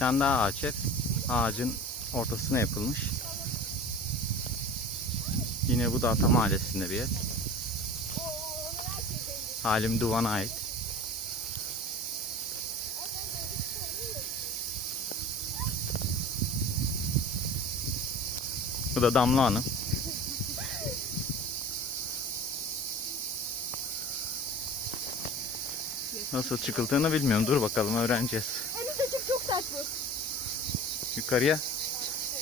tane daha ağaç ev. Ağacın ortasına yapılmış. Yine bu da Ata Mahallesi'nde bir ev. Halim Duvan'a ait. Bu da Damla Hanım. Nasıl çıkıldığını bilmiyorum. Dur bakalım öğreneceğiz. Yukarıya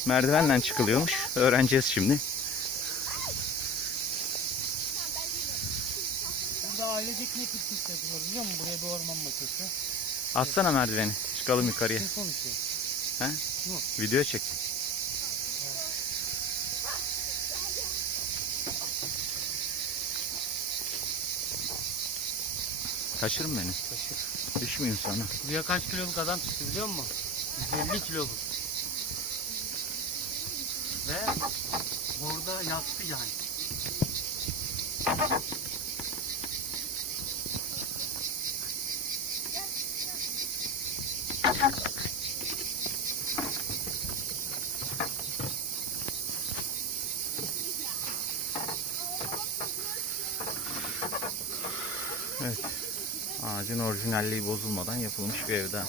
merdivenle çıkılıyormuş. Öğreneceğiz şimdi. Burada ailecek ne piknik yapılır biliyor musun? Buraya bir orman masası. Atsana merdiveni. Çıkalım yukarıya. Kim konuşuyor? He? Video çek. Mı beni? Taşır. Düşmeyeyim sana. Buraya kaç kiloluk adam çıktı biliyor musun? 150 kiloluk. Ve burada yattı yani. Evet. Ağacın orijinalliği bozulmadan yapılmış bir evde.